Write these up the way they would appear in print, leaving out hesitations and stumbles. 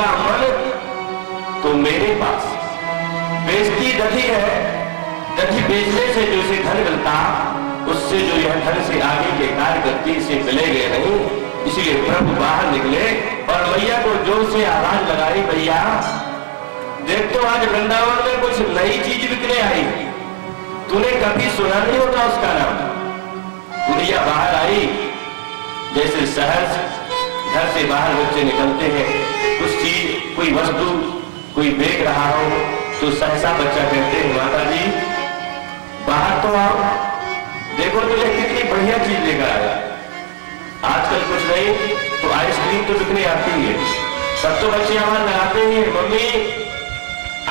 जिसका मन तो मेरे पास। बेचती दधी है, दधी बेचने से जो इसे धन मिलता, उससे जो यह धन से आगे के कार्य करती इसे मिलेंगे नहीं। इसलिए प्रभु बाहर निकले और मैया को जोर से आवाज लगाई, भैया देख तो आज वृंदावन में कुछ नई चीज बिकने आई, तूने कभी सुना नहीं होता उसका नाम। गुड़िया बाहर आई, जैसे शहर घर से बाहर बच्चे निकलते हैं, कुछ चीज कोई वस्तु कोई बेच रहा हो तो सहसा बच्चा कहते हैं, माता जी बाहर तो आओ, देखो तुझे कितनी बढ़िया चीज लेकर आया। आजकल कुछ नहीं तो आइसक्रीम तो बिकने आती है, सब तो बच्चे आवाज लगाते हैं, मम्मी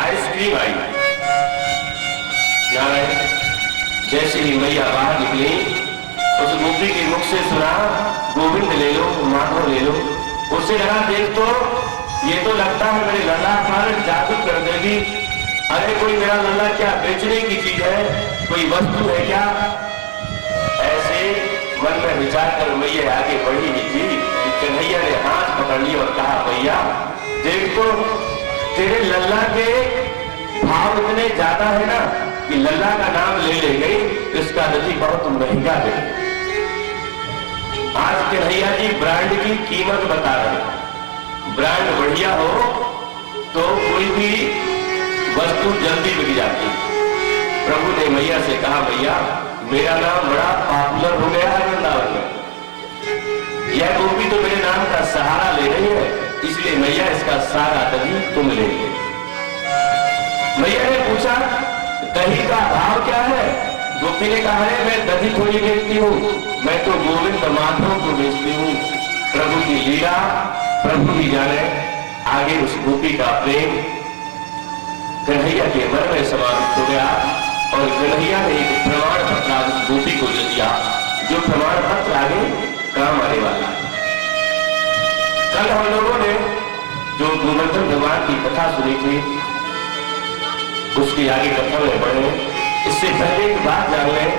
आइसक्रीम आई। नारायण जैसे ही मैया बाहर निकली, उस गोपी के मुख से सुना, गोविंद ले लो, माधव ले लो। उसे लगा देख तो ये तो लगता है मेरे लल्ला पर जादू कर देगी। अरे कोई मेरा लल्ला क्या बेचने की चीज है, कोई वस्तु है क्या? ऐसे मन में विचार कर मैया आगे बढ़ी ही थी कि कन्हैया ने हाथ पकड़ लिया और कहा, भैया देख तो तेरे लल्ला के भाव इतने ज्यादा है ना कि लल्ला का नाम ले गई, इसका दधी बहुत महंगा है। आज कन्हैया जी ब्रांड की कीमत बता रहे, ब्रांड बढ़िया हो तो कोई भी वस्तु जल्दी बिक जाती। प्रभु ने मैया से कहा, भैया मेरा नाम बड़ा पॉपुलर हो गया है वृंदावन में, यह गोपी तो मेरे नाम का सहारा ले रही है, इसलिए मैया इसका सारा दही तुम ले। मैया ने पूछा, दही का भाव क्या है? गोपी ने कहा, है मैं दही थोड़ी बेचती हूँ, मैं तो गोविंद माधव को बेचती हूँ। प्रभु की लीला प्रभु ही जाने। आगे उस गोपी का प्रेम कन्हैया के मन में समाविष्ट हो गया और कन्हैया ने एक प्रमाण पत्र उस गोपी को दे दिया, जो प्रमाण पत्र आगे काम आने वाला है। कल हम लोगों ने जो गोवर्धन भगवान की कथा सुनी थी, उसकी आगे कथा में बढ़े, इससे पहले एक बात जान लें,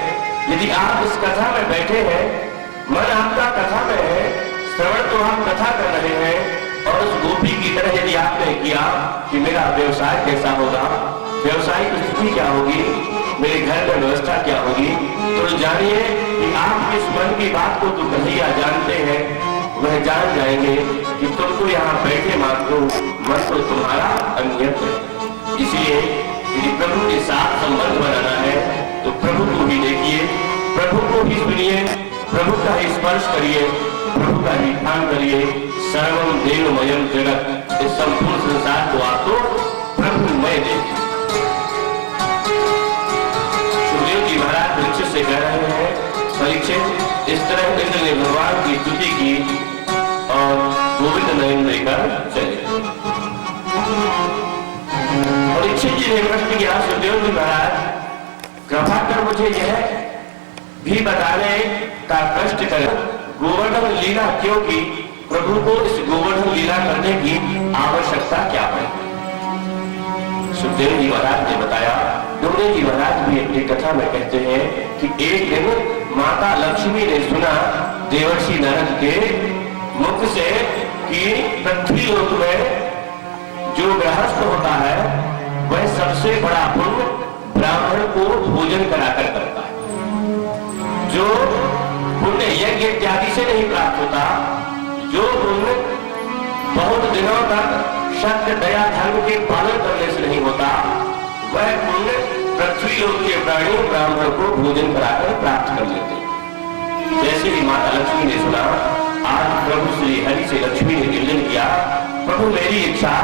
यदि आप इस कथा में बैठे हैं, मन आपका कथा में है, श्रवण तो आप कथा कर रहे हैं, और उस गोपी की तरह यदि आपने किया कि मेरा व्यवसाय कैसा होगा, व्यवसाय की स्थिति क्या होगी, मेरे घर में व्यवस्था क्या होगी, तो जानिए कि आप इस मन की बात को तो कन्हैया जानते हैं, वह जान जाएंगे कि तुमको यहाँ बैठे मात्र मन तो तुम्हारा अन्यत्र है। इसलिए यदि प्रभु के साथ संबंध बनाना है तो प्रभु को ही देखिए, प्रभु को ही सुनिए, प्रभु का ही स्पर्श करिए, प्रभु का ही ध्यान करिए। सर्वम देवमयम जगत, इस संपूर्ण संसार को आपको प्रभुमय देखिए। सुखदेव जी महाराज परीक्षित से कह रहे हैं, परीक्षित इस तरह इंद्र ने भगवान की स्तुति की और गोविंद नयन लेकर चले। परीक्षित जी ने प्रश्न किया, सुखदेव जी महाराज कृपा कर मुझे यह भी बताने का कष्ट कर, गोवर्धन लीला क्यों की? प्रभु को इस गोवर्धन लीला करने की आवश्यकता क्या है? सुखदेव जी महाराज ने बताया, दुर्गे जी महाराज भी अपनी कथा में कहते हैं कि एक दिन माता लक्ष्मी ने सुना देवर्षि नारद के मुख से कि पृथ्वी लोक में जो गृहस्थ होता है वह सबसे बड़ा पुण्य ब्राह्मण को भोजन कराकर करता है। जो पुण्य यज्ञ इत्यादि से नहीं प्राप्त होता, जो पुण्य बहुत दिनों तक सत्य दया धर्म के पालन करने से नहीं होता, वह पुण्य पृथ्वी लोक के प्राणी ब्राह्मण को भोजन कराकर प्राप्त कर लेते। जैसे ही माता लक्ष्मी ने सुना, आज प्रभु श्री हरि से लक्ष्मी ने निवेदन किया, प्रभु मेरी इच्छा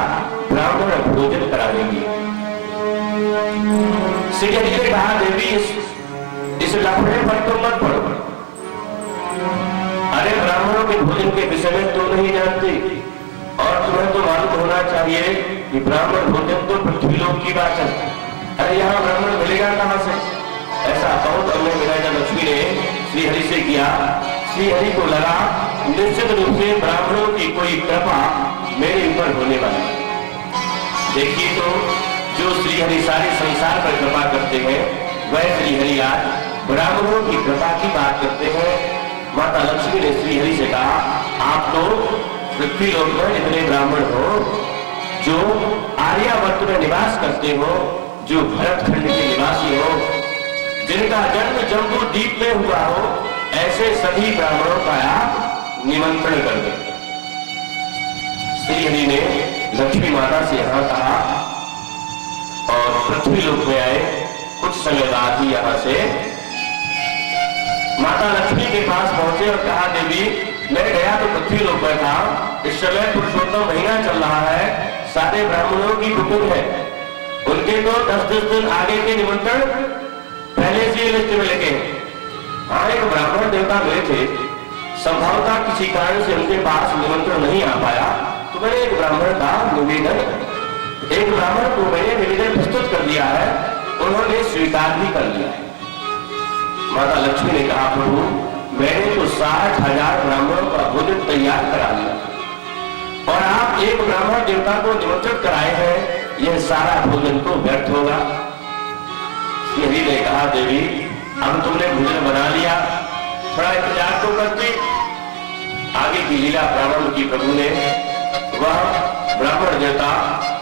ब्राह्मण भोजन करा देंगी। श्री हरि ने कहा, देवी इस लफड़े पर तुम मत पड़ो, अरे ब्राह्मणों के भोजन के विषय में तुम नहीं जानती, और तुम्हें तो मालूम होना चाहिए कि ब्राह्मण भोजन तो पृथ्वी लोक की बात है। अरे यहाँ ब्राह्मण मिलेगा कहाँ से? ऐसा बहुत अन्य विनय लक्ष्मी ने श्री हरि से किया। श्री हरि को लगा निश्चित रूप से ब्राह्मणों की कोई कृपा मेरे ऊपर होने वाली है। देखिए तो जो श्री हरि सारे संसार पर कृपा करते हैं, वह श्री हरि आज ब्राह्मणों की कृपा की बात करते हैं। माता लक्ष्मी ने श्री हरि से कहा, आप तो पृथ्वी लोक में इतने ब्राह्मण हो, जो आर्यावर्त में निवास करते हो, जो भरतखंड के निवासी हो, जिनका जन्म जम्बू द्वीप में हुआ हो, ऐसे सभी ब्राह्मणों का आप निमंत्रण कर दें। श्री हरि ने लक्ष्मी माता से यहाँ कहा और पृथ्वी लोक में आए। कुछ समय बाद ही यहाँ से माता लक्ष्मी के पास पहुंचे और कहा, देवी मैं गया तो पृथ्वी लोक में था, इस समय पुरुषोत्तम महीना चल रहा है, सारे ब्राह्मणों की बुकिंग है, उनके तो 10-10 दिन आगे के निमंत्रण पहले से लिस्ट में लिखे। हाँ, एक ब्राह्मण देवता गए थे, संभवतः किसी कारण से उनके पास निमंत्रण नहीं आ पाया, तो मैंने एक ब्राह्मण का निवेदन, एक ब्राह्मण को मैंने निवेदन प्रस्तुत कर दिया है, उन्होंने स्वीकार भी कर लिया है। माता लक्ष्मी ने कहा, प्रभु मैंने तो 60,000 ब्राह्मणों का भोजन तैयार करा लिया और आप एक ब्राह्मण देवता को निमंत्रित कराए हैं, यह सारा भोजन तो व्यर्थ होगा। यही ने कहा, देवी अब तुमने भोजन बना लिया, थोड़ा इंतजार तो करती। आगे की लीला प्रारंभ की प्रभु ने। वह ब्राह्मण देवता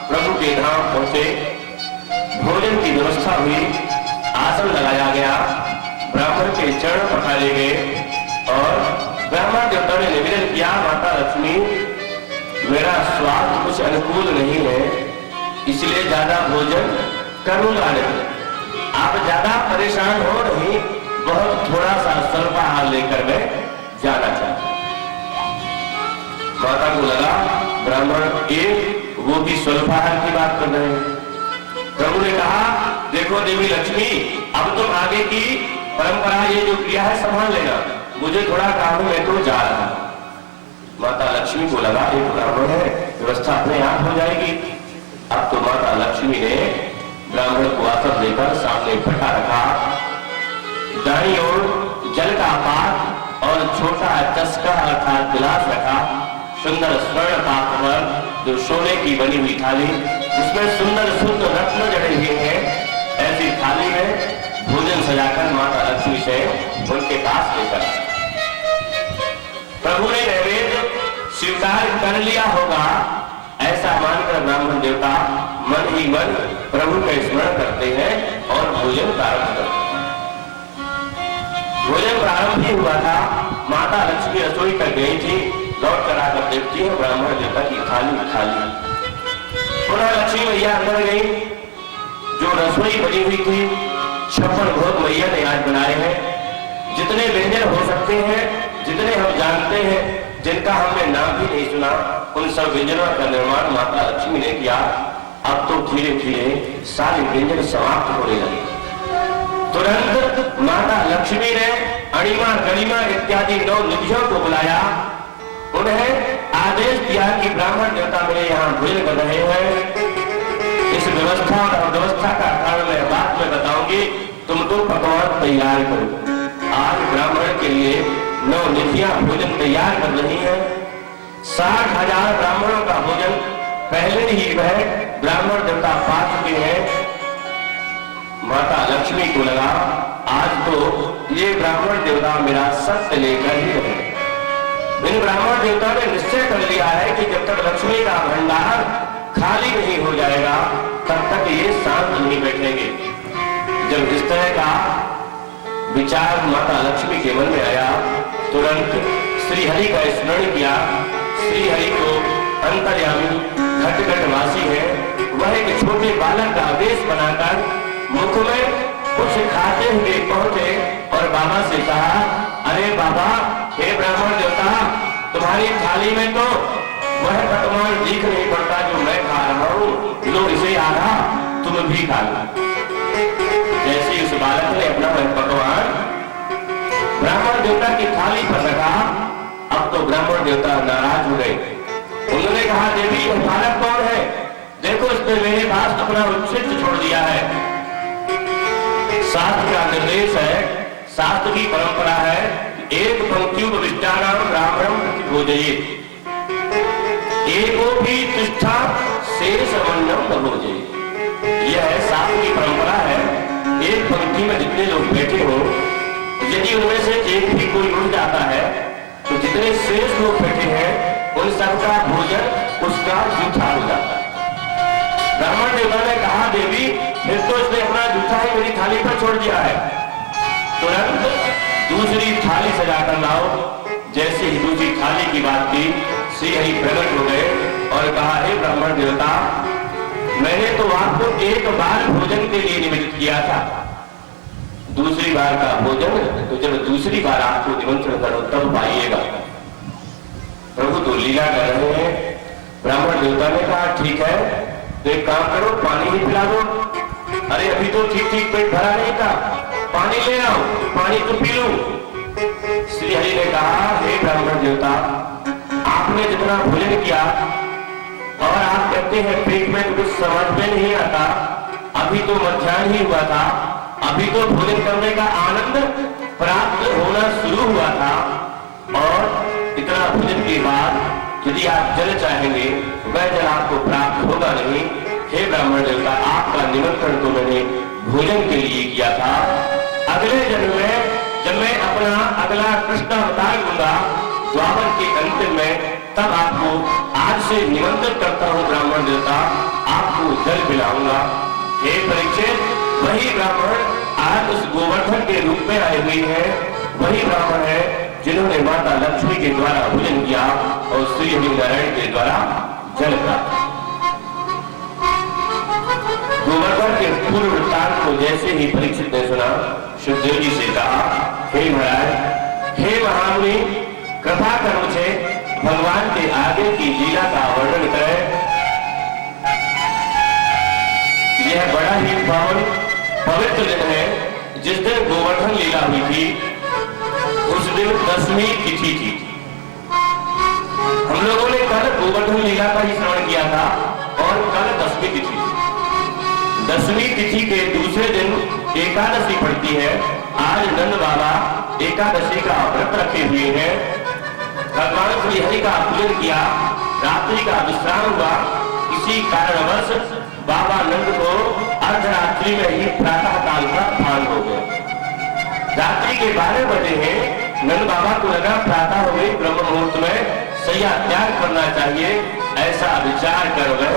प्रभु के धाम पहुंचे, भोजन की व्यवस्था हुई, आसन लगाया गया, ब्राह्मण के चरण पखारे गए और ब्राह्मण देवता ने निवेदन किया, माता लक्ष्मी मेरा स्वास्थ्य कुछ अनुकूल नहीं है, इसलिए ज्यादा भोजन करूंगा नहीं, आप ज्यादा परेशान हो नहीं, बहुत थोड़ा सा स्वल्पाहार लेकर मैं जाना चाहता। माता को लगा ब्राह्मण एक वो भी स्वल्पाहार की बात कर रहे हैं। प्रभु ने कहा, देखो देवी लक्ष्मी अब तुम आगे की परंपरा ये जो क्रिया है संभाल लेना, मुझे थोड़ा काम है तो जा रहा। माता लक्ष्मी को लगा एक ब्राह्मण है, व्यवस्था अपने आप हो जाएगी। अब तो माता लक्ष्मी ने ब्राह्मण को आसन देकर सामने बैठा रखा, दाईं ओर जल का पात्र और छोटा चस्का अर्थात गिलास रखा, सुंदर स्वर्ण पात्र पर जो सोने की बनी हुई थाली, जिसमें सुंदर शुद्ध रत्न जड़े हुए हैं, ऐसी थाली में भोजन सजाकर माता लक्ष्मी से उनके पास लेकर प्रभु ने नैवेद्य स्वीकार कर लिया होगा, ऐसा मानकर ब्राह्मण देवता मन ही मन प्रभु का स्मरण करते हैं और भोजन प्रारंभ करते हैं। भोजन प्रारंभ ही हुआ था, माता लक्ष्मी रसोई कर गई थी, लौट कर आकर देखती है ब्राह्मण देवता की थाली खाली। पुनः लक्ष्मी मैया अंदर गई, जो रसोई बनी हुई थी 56 भोग मैया ने आज बनाए हैं, जितने व्यंजन हो सकते हैं, जितने हम जानते हैं, जिनका हमने नाम भी नहीं सुना, उन सब व्यंजनों का निर्माण माता लक्ष्मी ने किया। अब तो धीरे धीरे सारे व्यंजन समाप्त होने लगे। तुरंत माता लक्ष्मी ने अणिमा गरिमा इत्यादि 9 निधियों को बुलाया, उन्हें आदेश दिया कि ब्राह्मण देवता मेरे यहाँ भोजन कर रहे हैं, इस व्यवस्था और अव्यवस्था का कारण मैं बाद में बताऊंगी, तुम तो पकवान तैयार करो। आज ब्राह्मण के लिए 9 निधियां भोजन तैयार कर रही हैं। 60,000 ब्राह्मणों का भोजन पहले ही वह ब्राह्मण देवता पा चुके हैं। माता लक्ष्मी को लगा आज तो ये ब्राह्मण देवता मेरा सत्य लेकर ही रहे। इन ब्राह्मण देवता ने निश्चय कर लिया है कि जब तक लक्ष्मी का भंडार खाली नहीं हो जाएगा तब तक ये शांत नहीं बैठेंगे। जब इस तरह का विचार माता लक्ष्मी के मन में आया, तुरंत श्री हरि का स्मरण किया। श्री हरि को अंतर्यामी घट-घटवासी है, वह एक छोटे बालक का वेश बनाकर मुख में कुछ खाते हुए पहुंचे और बाबा से कहा, अरे बाबा, हे ब्राह्मण देवता, तुम्हारी थाली में तो वह पकवान दिख नहीं पड़ता जो मैं खा रहा हूँ, लो इसे आधा तुम भी खा लो। जैसे उस बालक ने अपना वह पकवान ब्राह्मण देवता की थाली पर रखा, अब तो ब्राह्मण देवता नाराज हो गए। उन्होंने कहा, देवी यह बालक कौन है? देखो इसने मेरे पास अपना उच्छिष्ट छोड़ दिया है। शास्त्र का निर्देश है, शास्त्र की परंपरा है, एक पंक्ति विष्टानाम ब्राह्मणम प्रतिभोजयेत्, एको भी तिष्ठा शेष अन्नम भोजयेत्। यह शास्त्र की परंपरा है। एक पंक्ति में जितने लोग बैठे हो, यदि उनमें से एक भी कोई उठ जाता है तो जितने शेष लोग बैठे हैं उन सबका भोजन उसका जूठा हो जाता है। थाली पर छोड़ दिया है, तुरंत दूसरी थाली सजाकर लाओ। जैसे ही दूसरी थाली की बात की, श्री हरि प्रकट हो गए और कहा, हे ब्राह्मण देवता, मैंने तो आपको एक बार भोजन के लिए निमित्त किया था, दूसरी बार का भोजन तो जब दूसरी बार आपको निमंत्रण करो तब पाइएगा। प्रभु तो लीला कर रहे हैं। ब्राह्मण देवता ने कहा, ठीक है, तो एक काम करो, पानी ही पिला दो। अरे अभी तो ठीक ठीक पेट भरा नहीं था, पानी ले आओ, पानी तो पी लो। श्री हरि ने कहा, हे ब्राह्मण देवता, आपने जितना भोजन किया और आप कहते हैं पेट में कुछ समझ में नहीं आता, अभी तो मध्याह्न ही हुआ था, अभी तो भोजन करने का आनंद प्राप्त होना शुरू हुआ था, और इतना भोजन के बाद यदि आप जल चाहेंगे वह जल आपको प्राप्त होगा नहीं। हे ब्राह्मण देवता, आपका निमंत्रण तो मैंने भोजन के लिए किया था, अगले जन्म में जब मैं अपना अगला कृष्ण अवतार लूंगा द्वापर के अंतिम में, तब आपको आज से निमंत्रण करता हूं ब्राह्मण देवता, आपको जल पिलाऊंगा। हे परीक्षित, वही ब्राह्मण आज उस गोवर्धन के रूप में आए हुए हैं, वही ब्राह्मण है जिन्होंने माता लक्ष्मी के द्वारा भोजन किया और श्री हरि नारायण के द्वारा जल प्राप्त। गोवर्धन के पूर्व वृत्तांत को जैसे ही परीक्षित ने सुना, सुखदेव जी से कहा, हे महाराज, हे महामुनि, कृपा कर मुझे भगवान के आगे की लीला का वर्णन करें। यह बड़ा ही पावन पवित्र दिन है। जिस दिन गोवर्धन लीला हुई थी उस दिन 10वीं तिथि थी। हम लोगों ने कल गोवर्धन लीला का ही श्रवण किया था और कल 10वीं तिथि। 10वीं तिथि के दूसरे दिन एकादशी पड़ती है। आज नंद बाबा एकादशी का व्रत रखे हुए हैं। भगवान श्री हरि का पूजन किया, रात्रि का विश्राम हुआ। किसी कारणवश बाबा नंद को अर्धरात्रि में ही प्रातः काल का भान हो गया। रात्रि के 12 बजे हैं। नंद बाबा को लगा प्रातः हो गई, ब्रह्म मुहूर्त में सैया त्याग करना चाहिए। ऐसा विचार कर वह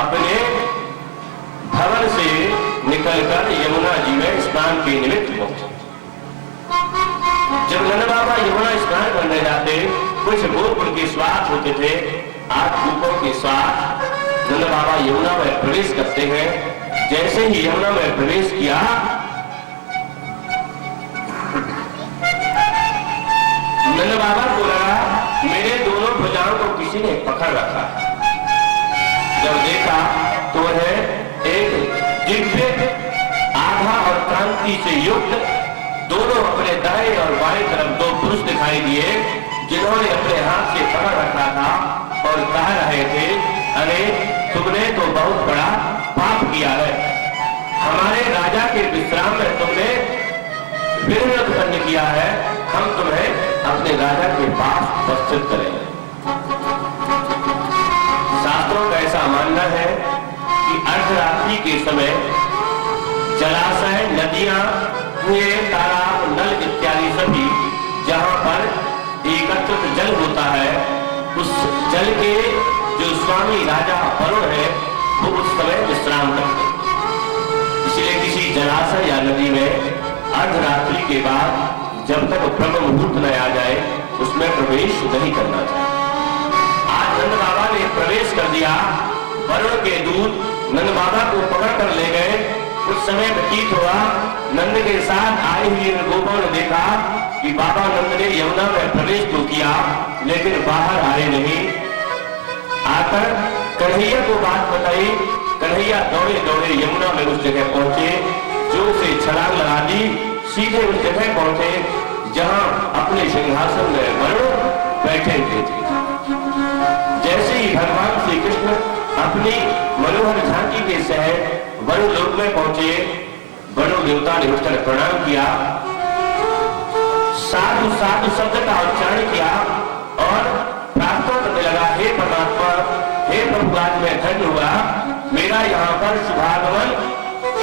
अपने भवन से निकलकर यमुना जी में स्नान के निमित्त पहुंचे। जब नंद बाबा यमुना स्नान करने जाते, कुछ गोपुर के स्वाद होते थे। 8 गोपों के स्वाद नंद बाबा यमुना में प्रवेश करते हैं। जैसे ही यमुना में प्रवेश किया, नंद बाबा को लगा मेरे दोनों भुजाओं को किसी ने पकड़ रखा। जब देखा तो वह एक दिव्य आभा और कांति से युक्त दोनों अपने दाएं और बाएं तरफ 2 पुरुष दिखाई दिए, जिन्होंने अपने हाथ से पकड़ रखा था और कह रहे थे, अरे तुमने तो बहुत बड़ा पाप किया है। हमारे राजा के विश्राम में तुमने विघ्न उत्पन्न किया है। हम तुम्हें अपने राजा के पास उपस्थित करेंगे। शास्त्रों का ऐसा मानना है कि अर्धरात्रि के समय जलाशय, नदियां, कुएं, तालाब, नल इत्यादि सभी जहां पर एकत्रित जल होता है, उस जल के जो स्वामी राजा वरुण है वो उस समय विश्राम करते हैं। इसलिए किसी जलाशय या नदी में अर्धरात्रि के बाद जब तक ब्रह्म मुहूर्त न आ जाए उसमें प्रवेश नहीं करना चाहिए। आज नंद बाबा ने प्रवेश कर दिया। वरुण के दूत नंद बाबा को पकड़ कर ले गए। कुछ समय व्यतीत हुआ, नंद के साथ आए हुए गोपों ने देखा कि बाबा नंद ने यमुना में प्रवेश तो किया लेकिन बाहर आए नहीं। आकर कन्हैया को बात बताई। कन्हैया दौड़े दौड़े यमुना में उस जगह पहुंचे, जोर से छलांग लगा दी, सीधे उस जगह पहुंचे जहां अपने सिंहासन में वरुण बैठे हुए थे। जैसे ही भगवान श्री कृष्ण अपनी मनोहर झांकी के सह वरुण लोक में पहुंचे, वरुण देवता ने उठकर प्रणाम किया, साधु साधु शब्द का उच्चारण किया और प्रार्थना करने लगा, हे परमात्मा, हे प्रभु, आज मैं धन्य हुआ, मेरा यहाँ पर शुभागमन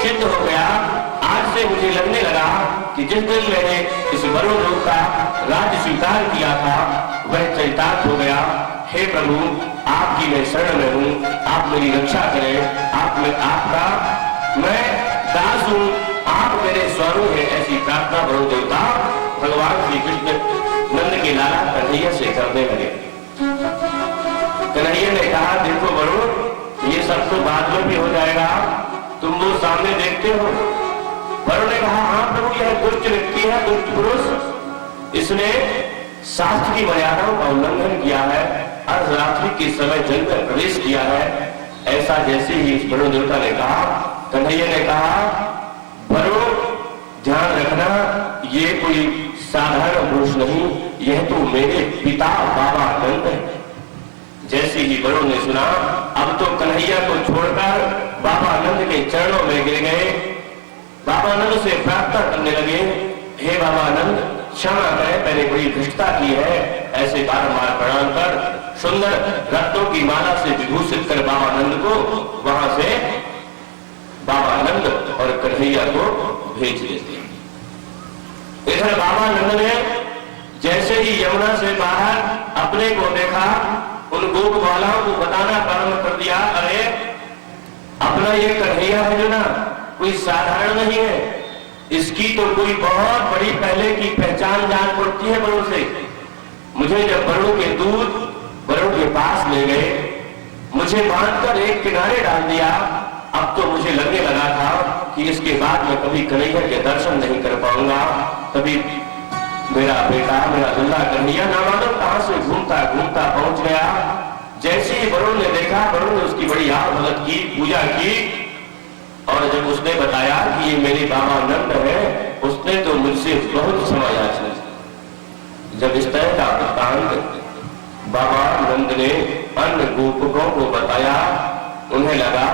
सिद्ध हो गया। आज से मुझे लगने लगा कि जिस दिन मैंने इस वरुण लोक का राज्य स्वीकार किया था वह चरितार्थ हो गया। हे प्रभु, आपकी मैं शरण में हूँ, आप मेरी रक्षा करें। आपका मैं दास हूँ, आप मेरे स्वामी हैं, ऐसी प्रार्थना वरुण देवता भगवान श्री कृष्ण नंद के लाला कन्हैया से करने लगे। कन्हैया ने कहा, देखो वरुण, ये सब तो बाद में भी हो जाएगा, तुम वो सामने देखते हो। वरुण ने कहा, हाँ प्रभु, यह दुष्ट व्यक्ति है, दुष्ट पुरुष, इसने शास्त्र की मर्यादाओं का उल्लंघन किया है, अर्धरात्रि के समय जल में प्रवेश किया है। ऐसा जैसे ही वरुण देवता ने कहा, कन्हैया ने कहा, वरुण ध्यान रखना, ये कोई साधारण पुरुष नहीं, यह तो मेरे पिता बाबा नंद है। जैसे ही वरुण ने सुना, अब तो कन्हैया को छोड़कर बाबा नंद के चरणों में गिर गए। बाबा नंद से प्रार्थना करने लगे, हे बाबा नंद, क्षमा करें, मैंने बड़ी भ्रष्टता की है। ऐसे बारंबार प्रणाम कर सुंदर रत्नों की माला से विभूषित कर बाबा नंद को वहां से बाबा नंद और कन्हैया को भेज देते। इधर बाबा नंद ने जैसे ही यमुना से बाहर अपने को देखा, उन गोपबालाओं को बताना प्रारंभ कर दिया, अरे अपना ये कन्हैया है जो ना, कोई साधारण नहीं है, इसकी तो कोई बहुत बड़ी पहले की पहचान जान पड़ती है वरुण से। मुझे जब वरुण के दूत वरुण के पास ले गए, मुझे बांधकर एक किनारे डाल दिया, अब तो मुझे लगने लगा था कि इसके बाद मैं कभी कन्हैया के दर्शन नहीं कर पाऊंगा। तभी मेरा बेटा, मेरा दुल्हा कन्हैया ना मालूम कहां से घूमता घूमता पहुंच गया। जैसे ही वरुण ने देखा, वरुण ने उसकी बड़ी आह भगत की, पूजा की, और जब उसने बताया कि ये मेरे बाबा नंद है, उसने तो मुझसे बहुत समय याचना। जब इस तरह का वृत्तांत बाबा नंद ने अन्य गोपकों को बताया, उन्हें लगा,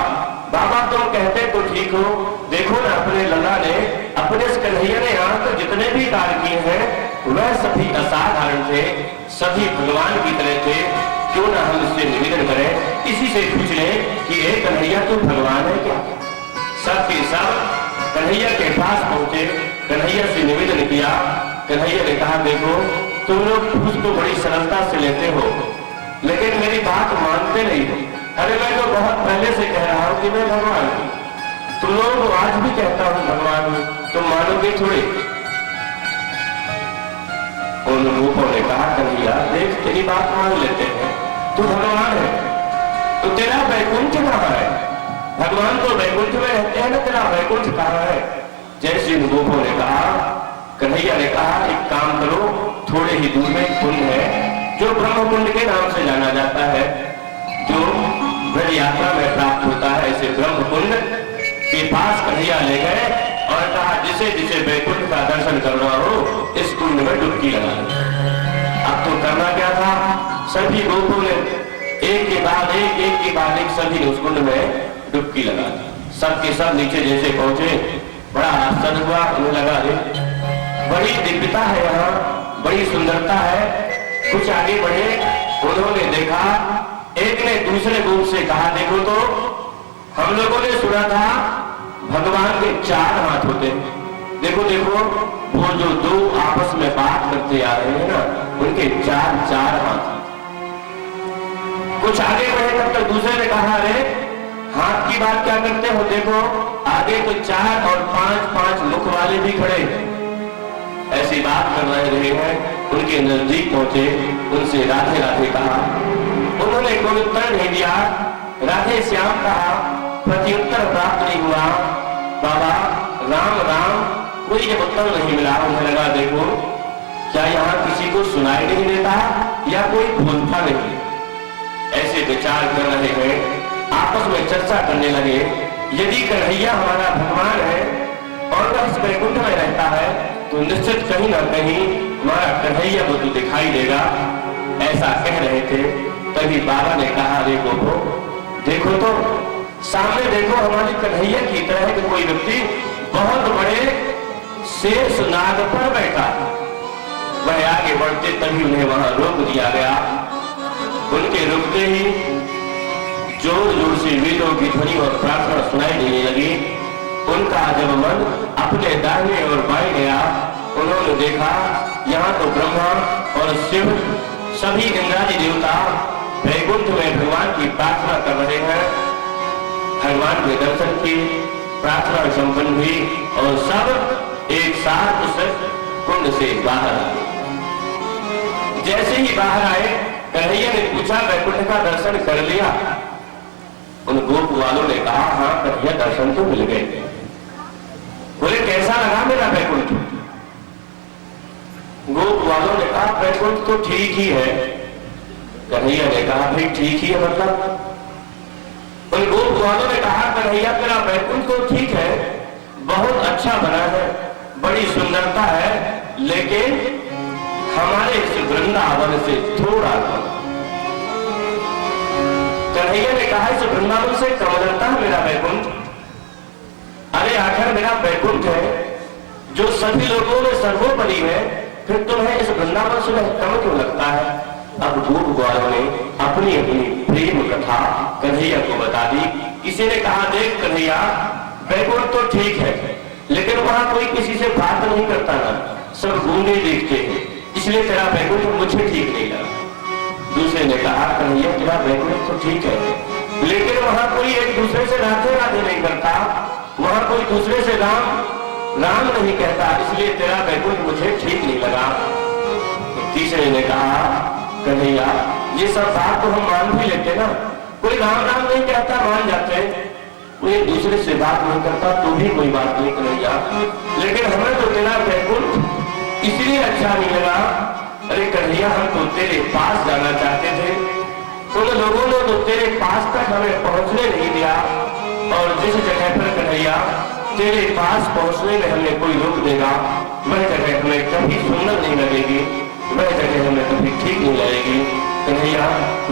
बाबा तुम कहते तो ठीक हो, देखो ना अपने लला ने, अपने इस कन्हैया ने यहाँ तक जितने भी कार्य किए हैं वह सभी असाधारण थे, सभी भगवान की तरह थे। क्यों ना हम इससे निवेदन करें, इसी से पूछ लें कि एक कन्हैया तो भगवान है क्या। सबके सब कन्हैया के पास पहुंचे, कन्हैया से निवेदन किया। कन्हैया ने कहा, देखो तुम लोग पूछ तो बड़ी सरलता से लेते हो, लेकिन मेरी बात मानते नहीं हो। अरे मैं तो बहुत पहले से कह रहा हूं कि मैं भगवान हूं, तुम लोगों को आज भी कहता हूं भगवान हूं, तुम मानोगे थोड़े। उन रूपों ने कहा, कन्हैया देख, तेरी बात मान लेते हैं, तू भगवान है, तो तेरा वैकुंठ कहाँ है? भगवान तो वैकुंठ में रहते हैं ना, तेरा वैकुंठ कहाँ है? जैसे उन रूपों ने कहा, कन्हैया ने कहा, एक काम करो, थोड़े ही दूर में कुंड है जो ब्रह्म कुंड के नाम से जाना जाता है, जो ब्रज यात्रा में प्राप्त होता है। ऐसे ब्रह्म कुंड के पास कन्हैया ले गए और कहा, जिसे जिसे वैकुंठ का दर्शन करना हो इस कुंड में डुबकी लगा। अब तो करना क्या था, सभी गोपों ने एक के बाद एक सभी ने उस कुंड में डुबकी लगा दी। सबके सब नीचे जैसे पहुंचे, बड़ा आश्चर्य हुआ, उन्हें लगा, अरे बड़ी दिव्यता है यहाँ, बड़ी सुंदरता है। कुछ आगे बढ़े, उन्होंने देखा, एक ने दूसरे गोप से कहा, देखो तो हम लोगों ने सुना था भगवान के 4 हाथ होते हैं, देखो देखो वो जो दो आपस में बात करते आ रहे हैं ना, उनके 4 हाथ। कुछ आगे बढ़े, तब तक दूसरे ने कहा, अरे हाथ की बात क्या करते हो, देखो आगे तो 4 और 5 मुख वाले भी खड़े। ऐसी बात कर रहे हैं, उनके नजदीक पहुंचे, उनसे राधे राधे कहा। उन्होंने कोई उत्तर नहीं दिया, राधे श्याम कहा, प्रत्युत्तर प्राप्त नहीं हुआ। बाबा राम राम, कोई जब उत्तर नहीं मिला, उन्हें लगा, देखो क्या यहाँ किसी को सुनाई नहीं देता या कोई बोलता नहीं। ऐसे विचार कर रहे हैं, आपस में चर्चा करने लगे, यदि कन्हैया हमारा भगवान है और वह इस वैकुंठ में रहता है तो निश्चित कहीं ना कहीं हमारा कन्हैया को तो दिखाई देगा। ऐसा कह रहे थे, तभी बाबा ने कहा, अरे गोपो देखो तो सामने देखो, हमारी कन्हैया की तरह के कोई व्यक्ति बहुत बड़े शेष नाग पर बैठा। वह आगे बढ़ते, तभी उन्हें वहां रोक दिया गया। उनके रुकते ही जोर जोर से वेदों की ध्वनि और प्रार्थना सुनाई देने लगी। उनका जब मन अपने दाहिने और बाएं गया, उन्होंने देखा यहाँ तो ब्रह्मा और शिव सभी इंद्रादि देवता वैकुंठ में भगवान की प्रार्थना कर रहे हैं। भगवान के दर्शन किए, प्रार्थना संपन्न हुई और सब एक साथ उस कुंड से बाहर आए। जैसे ही बाहर आए, कन्हैया ने पूछा, वैकुंठ का दर्शन कर लिया? उन गोप वालों ने कहा, हाँ कन्हैया दर्शन तो मिल गए। बोले कैसा लगा मेरा वैकुंठ? गोप वालों ने कहा, वैकुंठ तो ठीक ही है। कन्हैया ने कहा, भाई ठीक ही है मतलब? उन गोप वालों ने कहा, कन्हैया तेरा वैकुंठ तो ठीक है, बहुत अच्छा बना है, बड़ी सुंदरता है, लेकिन हमारे इस वृंदावन से थोड़ा कम। कन्हैया ने कहा, इस वृंदावन से कम लगता है मेरा वैकुंठ? अरे आखिर मेरा वैकुंठ है जो सभी लोगों में सर्वोपरि है, फिर तुम्हें इस वृंदावन से कम क्यों लगता है? अब गोप वालों ने अपनी अपनी प्रेम कथा कन्हैया को बता दी। किसी ने कहा, देख कन्हैया वैकुंठ तो ठीक है, लेकिन वहां कोई किसी से बात नहीं करता ना, सब गूंगे देखते हैं, इसलिए तेरा वैकुंठ मुझे ठीक नहीं लगा। दूसरे ने कहा, कन्हैया तेरा वैकुंठ तो ठीक है, लेकिन वहां कोई एक दूसरे से राधे राधे नहीं करता, वहां कोई दूसरे से राम राम नहीं कहता, इसलिए तेरा वैकुंठ मुझे ठीक नहीं लगा। तो तीसरे ने कहा, कन्हैया ये सब बात तो हम मान भी लेते ना, कोई राम राम नहीं कहता मान जाते, कोई एक दूसरे से बात नहीं करता तो भी कोई बात नहीं कन्हैया, लेकिन हमें तो तेरा वैकुंठ इसलिए अच्छा नहीं लगा। अरे कन्हैया हम तो तेरे पास जाना चाहते थे, उन लोगों ने तो तेरे पास तक हमें पहुंचने नहीं दिया, और जिस जगह पर कन्हैया तेरे पास पहुंचने में हमें कोई रोक देगा, वह जगह हमें कभी सुंदर नहीं लगेगी, वह जगह हमें कभी ठीक नहीं लगेगी। कन्हैया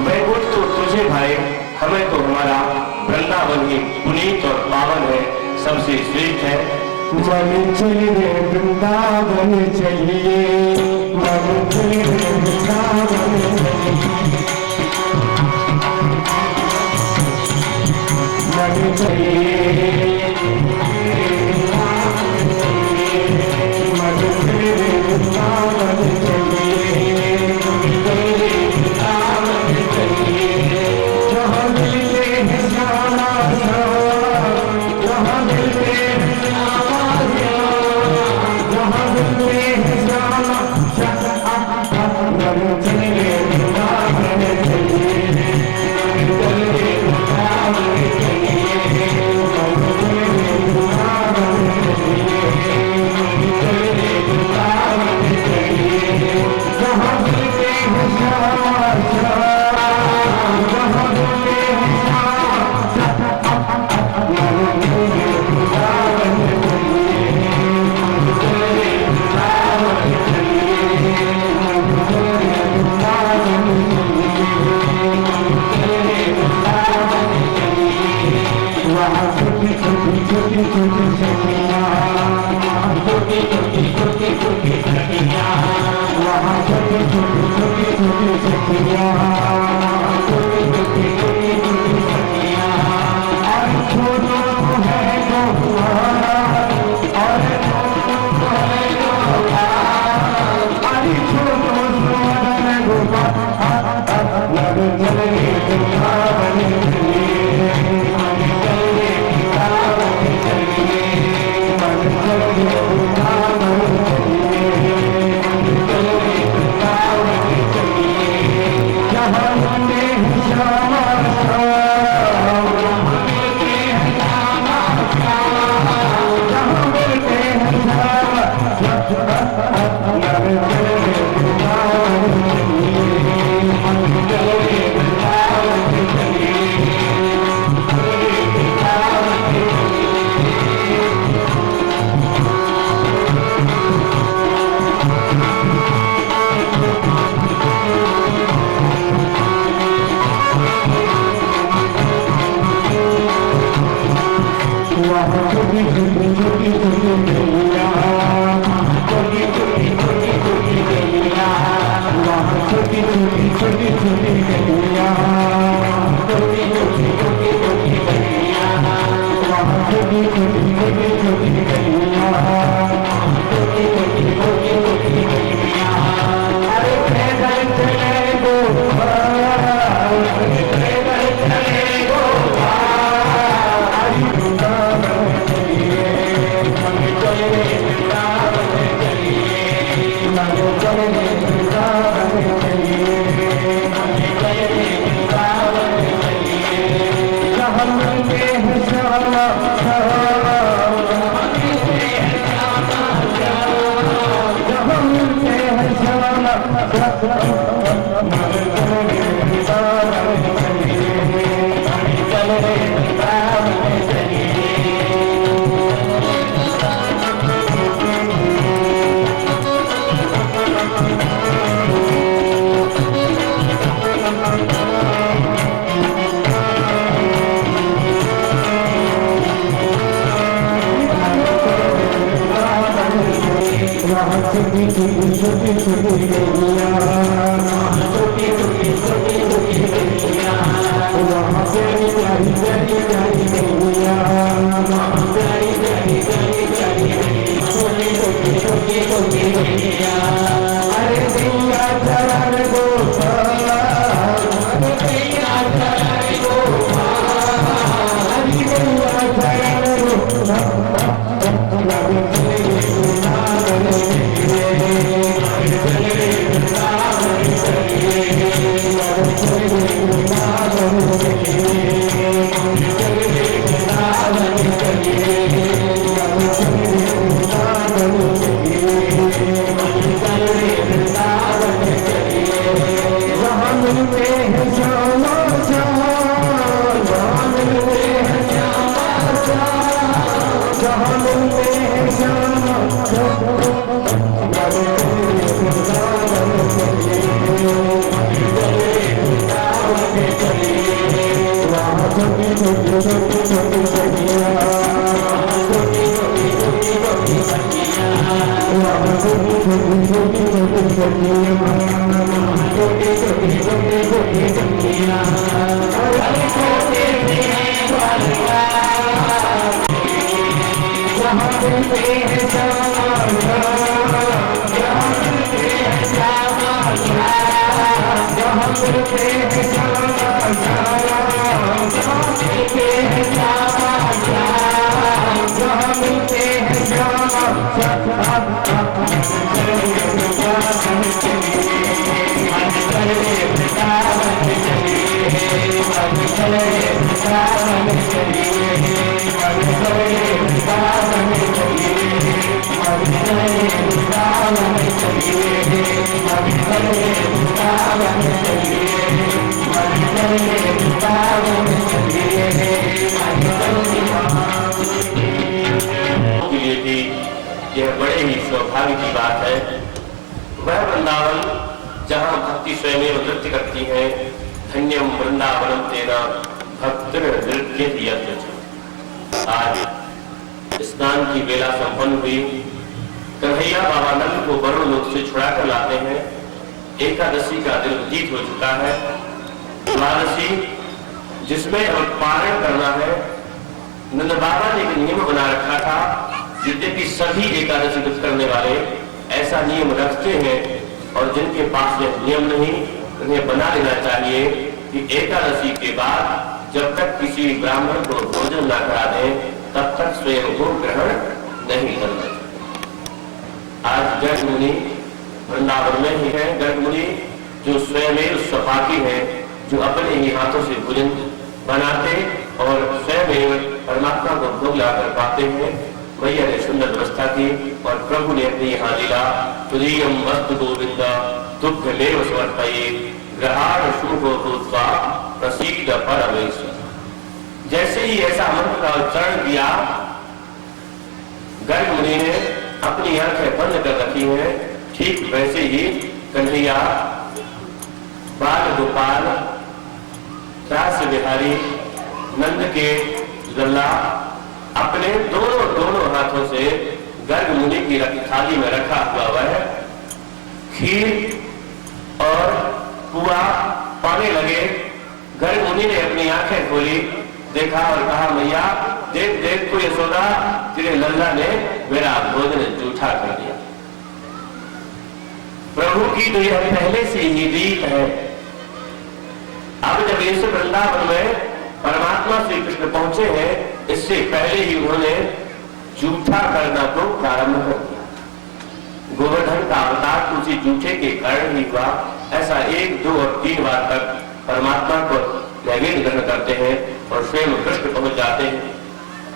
वैकुंठ तो तुझे भाई, हमें तो हमारा वृंदावन ही पुनीत और पावन है, सबसे श्रेष्ठ है। मन चलिए वृंदावन चलिए, मन चलिए वृंदावन मन चलिए, मन चलिए वृंदावन जहाँ मिलते हैं श्यामा श्यामा, जहाँ मिलते हैं श्यामा छोटी छोटी छोटी छोटी गलियां, छोटी छोटी छोटी छोटी गलियां, वहाँ प्यारी प्यारी प्यारी प्यारी गलियां, प्यारी प्यारी प्यारी प्यारी गलियां, छोटी छोटी छोटी छोटी गलियां। अरे भैया चला रे गोपाला, अरे भैया चला रे गोपाला, अरे भैया चला रे गोपाला। यह बड़े ही सौभाग्य की बात है। वह वृंदावन जहाँ भक्ति स्वयं नृत्य करती है, धन्यम वृंदावनम तेना भक्त नृत्य। आज स्नान की बेला संपन्न हुई। कन्हैया बाबा नंद को वरुण लोक से छुड़ा कर लाते हैं। एकादशी का दिन व्यतीत हो चुका है। द्वादशी जिसमें अब पारण करना है, नंद बाबा ने एक नियम बना रखा था। यद्यपि सभी एकादशी व्रत करने वाले ऐसा नियम रखते हैं, और जिनके पास यह नियम नहीं, उन्हें बना लेना चाहिए कि एकादशी के बाद जब तक किसी ब्राह्मण को भोजन न करा दें, तब तक स्वयं को ग्रहण नहीं करना चाहिए। आज गर्ग मुनि वृंदावन में ही है। गर्ग मुनि जो स्वयं स्वपाकी है, जो अपने ही हाथों से भोजन बनाते और स्वयं परमात्मा को भोग लाकर पाते हैं। मैया ने सुंदर व्यवस्था की और प्रभु ने अपनी यहाँ लीला तुरीयम वस्तु गोविंद तुभ्यमेव समर्पये ग्रहाण शुभो भूत्वा प्रसीद परमेश्वर। जैसे ही ऐसा मंत्र का उच्चारण किया, गर्ग मुनि ने अपनी आंखें बंद कर रखी हैं। ठीक वैसे ही कन्हैया, बाल गोपाल, रास बिहारी, नंद के लल्ला अपने दोनों हाथों से गर्ग मुनि की थाली में रखा हुआ वह खीर और पुआ पाने लगे। गर्ग मुनि ने अपनी आंखें खोली, देखा और कहा, मैया देख देख को यशोदा, तेरे लल्ला ने मेरा भोजन जूठा कर दिया। प्रभु की तो यह पहले से ही रीत है। अब जब इस वृंदावन में परमात्मा श्री कृष्ण पहुंचे हैं, इससे पहले ही उन्होंने जूठा करना तो प्रारंभ कर दिया। गोवर्धन का अवतार तो उसी जूठे के कारण ही हुआ। ऐसा 1, 2 और 3 बार तक परमात्मा को नैवेद्य ग्रहण करते हैं। और स्वयं कृष्ण पहुंच जाते हैं।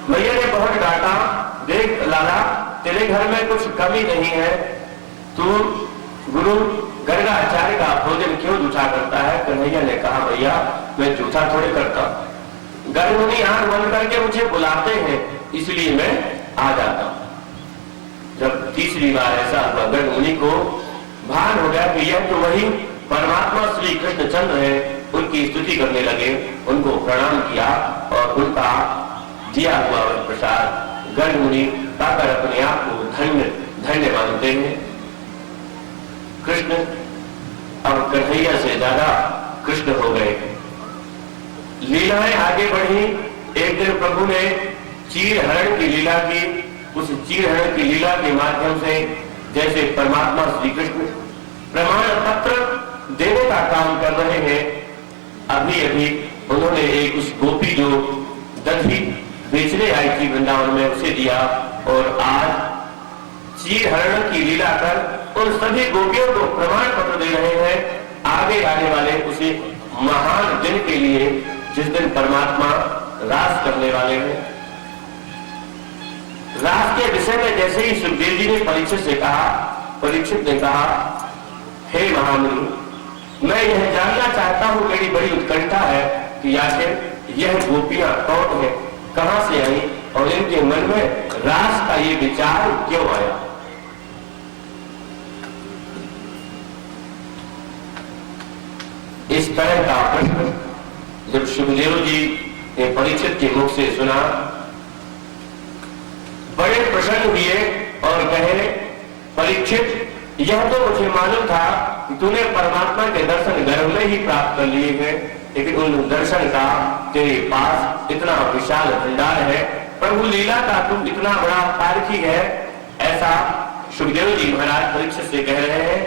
मैया ने बहुत डांटा, देख लाला तेरे घर में कुछ कमी नहीं है, तू गुरु गर्गाचार्य का भोजन क्यों जूठा करता है? कन्हैया ने कहा भैया मैं जूठा थोड़े करता, गर्ग मुनि आंख बंद करके मुझे बुलाते हैं इसलिए मैं आ जाता हूं। जब तीसरी बार ऐसा हुआ, गर्ग मुनि को भान हो गया कि यह तो वही परमात्मा श्री कृष्णचंद्र है, उनकी स्तुति करने लगे, उनको प्रणाम किया और उनका दिया हुआ प्रसाद गर्ग मुनि पाकर अपने आप को धन्य धन्य मानते हैं। कृष्ण अब कन्हैया से ज्यादा कृष्ण हो गए, लीलाएं आगे बढ़ी। एक दिन प्रभु ने चीर हरण की लीला की, उस चीर हरण की लीला के माध्यम से जैसे परमात्मा श्री कृष्ण प्रमाण पत्र देने का काम कर रहे हैं, अभी अभी उन्होंने एक उस गोपी जो दधी बेचने आई थी वृंदावन में उसे दिया, और आज चीर हरण की लीला कर उन सभी गोपियों को प्रमाण पत्र दे रहे हैं आगे आने वाले उसे महान दिन के लिए जिस दिन परमात्मा रास करने वाले हैं। रास के विषय में जैसे ही सुखदेव जी ने परीक्षित से कहा, परीक्षित ने कहा हे महामुनि मैं यह जानना चाहता हूं, मेरी बड़ी उत्कंठा है कि आखिर यह गोपियां कौन है, कहां से आई और इनके मन में रास का ये विचार क्यों आया। इस तरह का प्रश्न जब सुखदेव जी ने परीक्षित के मुख से सुना, बड़े प्रसन्न हुए और कहे परीक्षित यह तो मुझे मालूम था कि तूने परमात्मा के दर्शन गर्भ में ही प्राप्त कर लिए हैं, लेकिन उन दर्शन का तेरे पास इतना विशाल भंडार है, प्रभु लीला का तुम इतना बड़ा पारखी है, ऐसा सुखदेव जी महाराज परीक्षित से कह रहे हैं।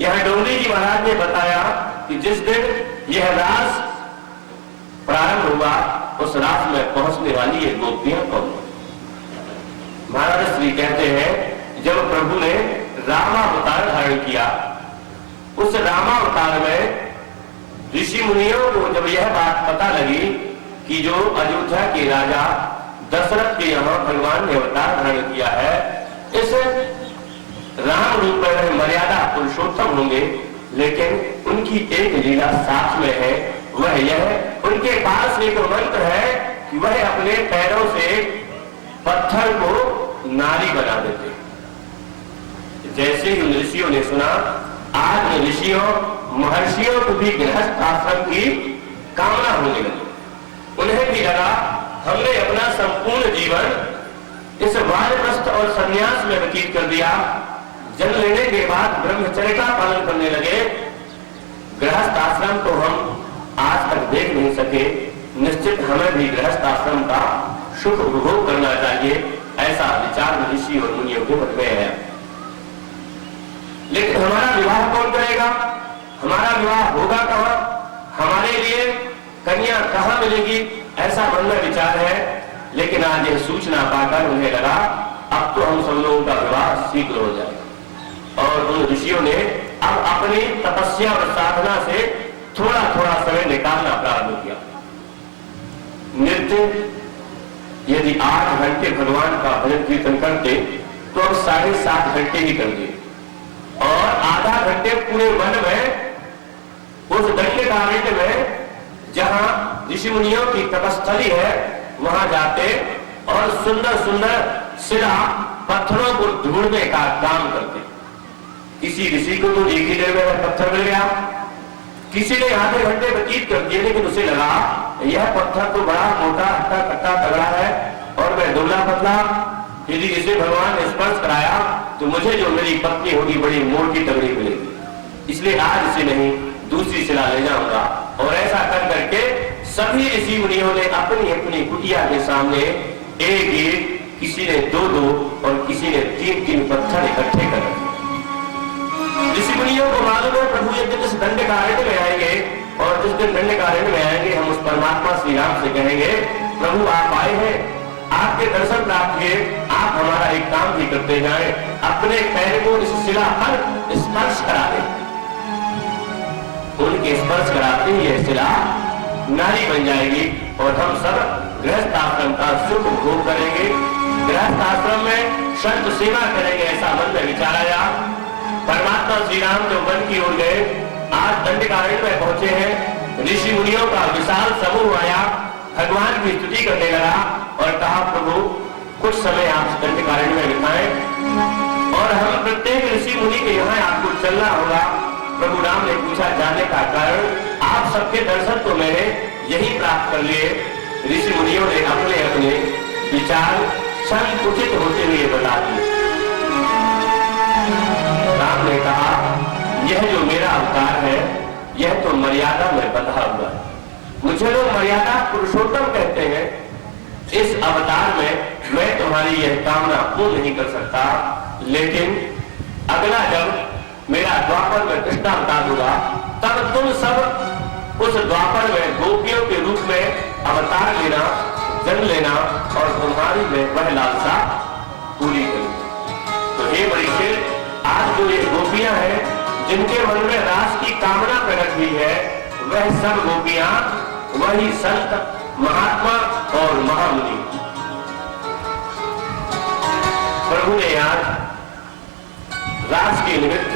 यह डोंगरी जी महाराज ने बताया कि जिस दिन यह रास प्रारंभ हुआ उस रास में पहुंचने वाली ये गोपियां कौन? महाराज श्री कहते हैं जब प्रभु ने रामावतार धारण किया, उस रामावतार में ऋषि मुनियों को जब यह बात पता लगी कि जो अयोध्या के राजा दशरथ के यहाँ भगवान ने अवतार धारण किया है, इस राम रूप में मर्यादा पुरुषोत्तम होंगे, लेकिन उनकी एक लीला साथ में है, वह यह उनके पास एक मंत्र है कि वह अपने पैरों से पत्थर को नारी बना देते। जैसे ही उन ऋषियों ने सुना, आज उन ऋषियों महर्षियों को भी गृहस्थ आश्रम की कामना होने लगी। उन्हें भी लगा हमने अपना संपूर्ण जीवन इस वानप्रस्थ और संन्यास में व्यतीत कर दिया, जन्म लेने के बाद ब्रह्मचर्य का पालन करने लगे, गृहस्थ आश्रम को हम आज तक देख नहीं सके, निश्चित हमें भी गृहस्थ आश्रम का सुख उपभोग करना चाहिए, ऐसा विचार ऋषि और मुनियों के मन में है। लेकिन हमारा विवाह कौन करेगा, हमारा विवाह होगा कहां, हमारे लिए कन्या कहां मिलेगी, ऐसा मन में विचार है। लेकिन आज यह सूचना पाकर उन्हें लगा अब तो हम सब लोगों का विवाह शीघ्र हो जाएगा, और उन ऋषियों ने अब अपनी तपस्या और साधना से थोड़ा थोड़ा समय निकालना प्रारंभ किया। नृत्य यदि 8 घंटे भगवान का भजन कीर्तन करते तो अब 7.5 घंटे ही कर दिए, और आधा घंटे पूरे वन में उस दंडकारण्य में जहां ऋषि मुनियों की तपस्थली है वहां जाते और सुंदर सुंदर शिला पत्थरों को ढूंढने का काम करते। किसी ऋषि को तो एक ही देर में पत्थर मिल गया, किसी ने आधे घंटे व्यतीत कर दिए, लेकिन उसे लगा यह पत्थर तो बड़ा मोटा हट्टा कट्टा तगड़ा है और मैं दुबला पतला, यदि इसे भगवान ने स्पर्श कराया तो मुझे जो मेरी पत्नी होगी बड़ी मोटी तगड़ी मिलेगी, इसलिए आज इसे नहीं दूसरी शिला ले जाऊंगा। और ऐसा कर करके सभी ऋषि मुनियों ने अपनी अपनी कुटिया के सामने एक एक, किसी ने 2-2 और किसी ने 3-3 पत्थर इकट्ठे कर रखे। ऋषि मुनियों को मालूम है प्रभु एक दिन इस दंडकारण्य में आएंगे, और जिस दिन दंडकारण्य में आएंगे हम उस परमात्मा श्री राम से कहेंगे प्रभु आप आए हैं, आपके दर्शन प्राप्त किए, आप हमारा एक काम भी करते जाएं, अपने पैर को इस शिला पर स्पर्श करा दें। उनके स्पर्श कराते ही यह शिला नारी बन जाएगी और हम सब गृहस्थ आश्रम का सुख भोग करेंगे, गृहस्थ आश्रम में संत सेवा करेंगे, ऐसा मन में विचार आया। परमात्मा श्री राम जो वन की ओर गए, आज दंडकारण्य में पहुंचे हैं। ऋषि मुनियों का विशाल समूह आया, भगवान की स्तुति करने लगा और कहा, प्रभु कुछ समय आप दंडकारण्य में बिताएं और हम प्रत्येक ऋषि मुनि के यहाँ आपको चलना होगा। प्रभु राम ने पूछा, जाने का कारण? आप सबके दर्शन तो मैंने यही प्राप्त कर लिए। ऋषि मुनियों ने अपने अपने विचार संकुचित होते हुए बता दिए। राम ने कहा, यह जो मेरा अवतार है यह तो मर्यादा में बंधा हुआ है। मुझे लोग मर्यादा पुरुषोत्तम कहते हैं। इस अवतार में मैं तुम्हारी यह कामना पूर्ण नहीं कर सकता, लेकिन अगला जब मेरा द्वापर में कृष्ण अवतार होगा तब तुम सब उस द्वापर में गोपियों के रूप में अवतार लेना, जन्म लेना और तुम्हारी में वह लालसा पूरी करें। तो हे परीक्षित, आज जो ये गोपियां हैं जिनके मन में रास की कामना प्रकट हुई है, वह सब गोपियां वही संत, महात्मा और महामुनि। प्रभु ने आज रास के निमित्त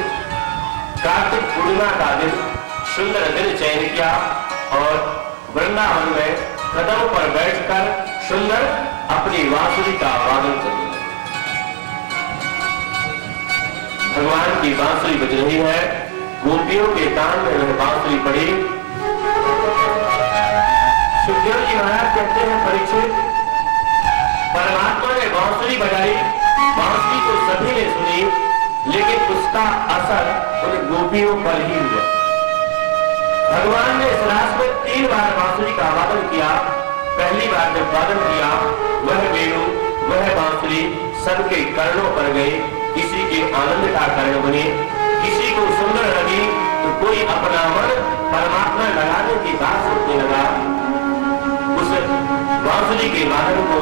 कार्तिक पूर्णिमा का दिन, सुंदर दिन चयन किया और वृंदावन में कदम पर बैठकर सुंदर अपनी बांसुरी का वादन कर दिया। भगवान की बांसुरी बज रही है, गोपियों के कान में वह बांसुरी पड़ी। सुखदेव जी महाराज कहते हैं, परीक्षित, परमात्मा ने बांसुरी बजाई, बांसुरी तो सभी ने सुनी, लेकिन उसका असर उन गोपियों पर ही हुआ। भगवान ने इस रास में 3 बार बांसुरी का वादन किया। पहली बार जब वादन किया, वह वेणु, वह बांसुरी सबके कर्णों पर गई। किसी के आनंद का कारण बने, किसी को सुंदर लगी तो कोई अपना मन परमात्मा लगाने की बात सोचने लगा। उस बांसुरी के वादन को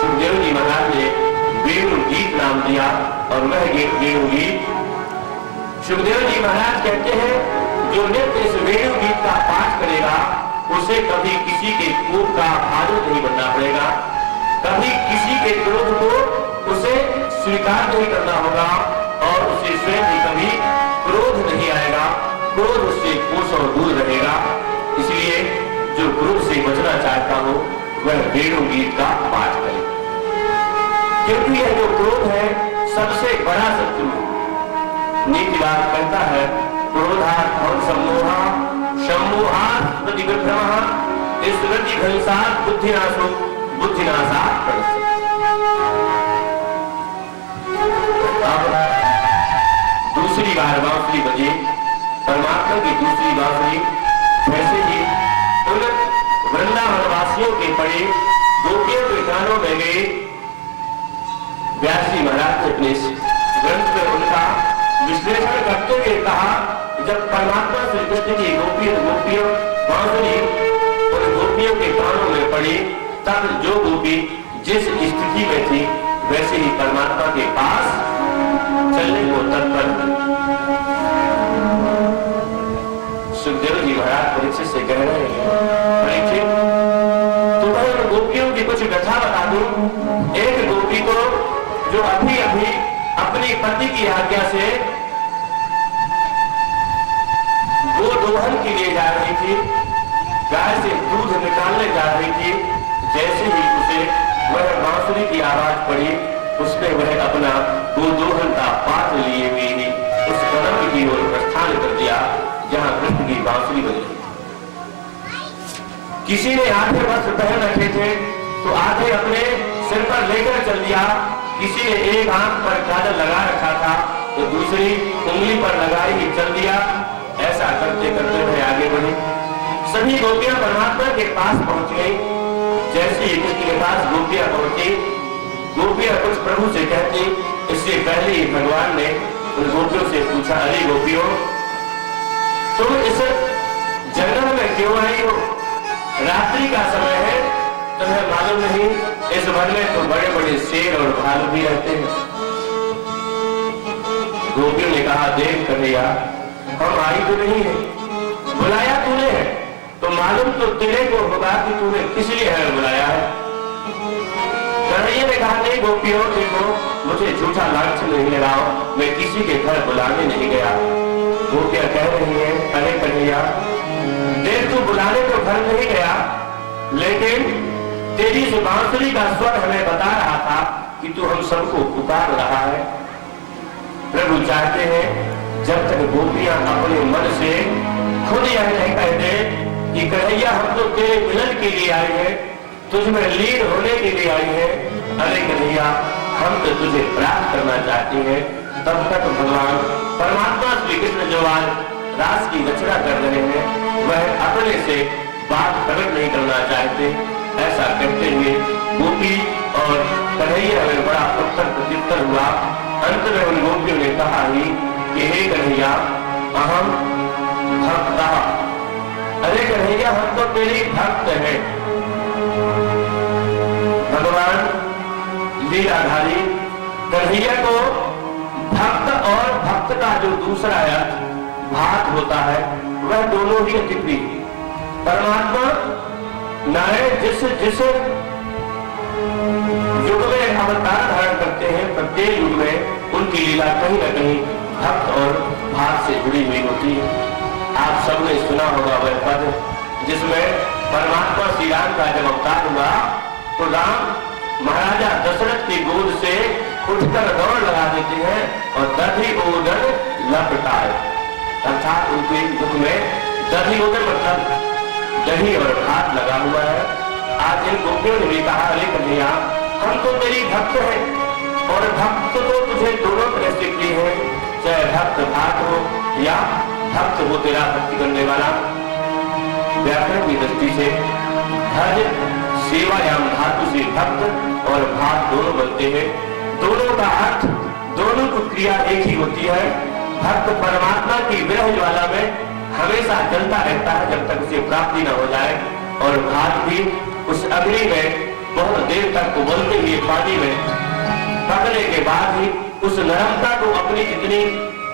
सुखदेव जी महाराज ने वेणु गीत नाम दिया और वह गीत वेणु गीत। सुखदेव जी महाराज कहते हैं, जो नित्य इस वेणु गीत का पाठ करेगा उसे कभी किसी के कोप का भाजू नहीं बनना पड़ेगा, कभी किसी के क्रोध को उसे स्वीकार नहीं करना होगा और उसे स्वयं भी कभी क्रोध नहीं आएगा, क्रोध उससे कोसों दूर रहेगा। इसलिए जो क्रोध से बचना चाहता हो वह वेणु गीत का पाठ करे, क्योंकि यह जो क्रोध है सबसे बड़ा शत्रु है। नीति बात कहता है, क्रोधात् और सम्मोहात् प्रतिविभ्रमः स्मृति भंसात् बुद्धिनाशो बुद्धिनाशात् प्रणश्यति। अब दूसरी बार बांसुरी बजी, परमात्मा की दूसरी बांसुरी। वैसे ही उन वृंदावन वासियों के पड़े गोपियों के कानों में गए। व्यास जी महाराज ने अपने ग्रंथ में उनका विश्लेषण करते हुए कहा, जब परमात्मा श्री कृष्ण की गोपियों बांसुरी उन गोपियों के कानों में पड़ी, तब जो गोपी जिस स्थिति में थी वैसे ही परमात्मा के पास चलने को तत्पर। सुखदेव जी महाराज परीक्षित से कह रहे हैं, परीक्षित, तुम्हें उन गोपियों की कुछ कथा बता दूं। एक गोपी को जो अभी अभी अपनी पति की आज्ञा से गोदोहन के लिए जा रही थी, गाय से दूध निकालने जा रही थी, जैसे ही उसे वह बांसुरी की आवाज पड़ी, उसने वह अपना गोदोहन का पात्र लिए हुए ही उस कदम की ओर प्रस्थान कर दिया जहां कृष्ण की बांसुरी बज रही। किसी ने आधे वस्त्र पहन रखे थे तो आधे अपने सिर पर लेकर चल दिया, किसी ने एक आंख पर काजल लगा रखा था तो दूसरी उंगली पर लगाई ही चल दिया। ऐसा करते करते वह आगे बढ़े। सभी गोपियां परमात्मा के पास पहुंच गई। जैसे ही कृष्ण के पास गोपियां पहुंची, गोपियां कुछ प्रभु से कहती, इससे पहले ही भगवान ने उन गोपियों से पूछा, अरे गोपियों, तुम इस जंगल में क्यों आई हो? रात्रि का समय है, तुम्हें मालूम नहीं इस वन में तो बड़े बड़े शेर और भालू भी रहते हैं। गोपियों ने कहा, देख कन्हैया, हम आई तो नहीं है, बुलाया तूने है तो तो मालूम तो तेरे को होगा कि तूने किस लिए हमें बुलाया है। कन्हैया ने कहा, नहीं गोपियों, देखो मुझे झूठा लांछन नहीं लगाओ, मैं किसी के घर बुलाने नहीं गया। गोपियां कह रही है, अरे कन्हैया देख, तू बुलाने तो घर नहीं गया, लेकिन तेरी इस बांसुरी का स्वर हमें बता रहा था कि तू हम सबको पुकार रहा है। प्रभु चाहते हैं जब तक गोपियां अपने मन से खुद यह नहीं कहते कि कन्हैया हम तो तेरे मिलन के लिए आए हैं, तुझ में लीन होने के लिए आई है, अरे कन्हैया हम तो तुझे प्राप्त करना चाहते हैं, तब तक भगवान परमात्मा श्री कृष्ण जो आज रास की रचना कर रहे हैं वह अपने से बात प्रकट नहीं करना चाहते। ऐसा कहते हुए गोपी और कन्हैया में बड़ा उत्तर प्रत्युत्तर हुआ। अंत में उन गोपियों ने कहा ही कि हे कन्हैया अहम भक्ता, अरे कन्हैया हम तो तेरी भक्त हैं। भगवान लीलाधारी कन्हैया को भक्त और भक्त का जो दूसरा अर्थ भात होता है वह दोनों ही अति प्रिय। परमात्मा नारायण जिस युग में अवतार धारण करते हैं, प्रत्येक युग में उनकी लीला कहीं न कहीं भक्त और भात से जुड़ी हुई होती है। आप सबने सुना होगा वह पद जिसमें परमात्मा श्री राम का जब अवतार हुआ तो राम महाराजा दशरथ की गोद से उठकर दौड़ लगा देते हैं और दधी ओदन लपटाए, अर्थात उनके मुख में दधी ओदन मतलब दही और भात लगा हुआ है। आज इन गोपियों ने भी कहा, अरे कन्हैया हम तो तेरी भक्त हैं और भक्त तो तुझे दोनों तरह से की है, चाहे भक्त भात हो या भक्त हो तेरा भक्ति करने वाला। व्याकरण की दृष्टि से हज सेवायाम धातु से भक्त और भात दोनों बनते हैं। दोनों का अर्थ, दोनों की क्रिया एक ही होती है। भक्त परमात्मा की विरह ज्वाला में हमेशा जलता रहता है जब तक उसे प्राप्ति न हो जाए, और भात भी उस अग्नि में बहुत देर तक उबलते हुए पानी में पकने के बाद ही उस नरमता को, अपनी जितनी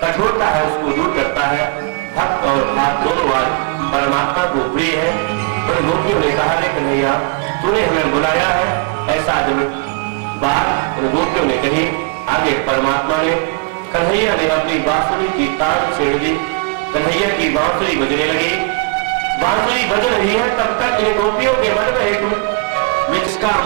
कठोरता है उसको दूर करता है। भक्त और भात दोनों आज परमात्मा को प्रिय है। पर गोपियों ने कहा, रे कन्हैया तूने हमें बुलाया है, ऐसा जब बात उन गोपियों ने कही। आगे परमात्मा ने, कन्हैया ने अपनी बांसुरी की तार छेड़ दी, कन्हैया की बांसुरी बजने लगी। बांसुरी बज रही है तब तक इन गोपियों के मन में एक वृक्ष का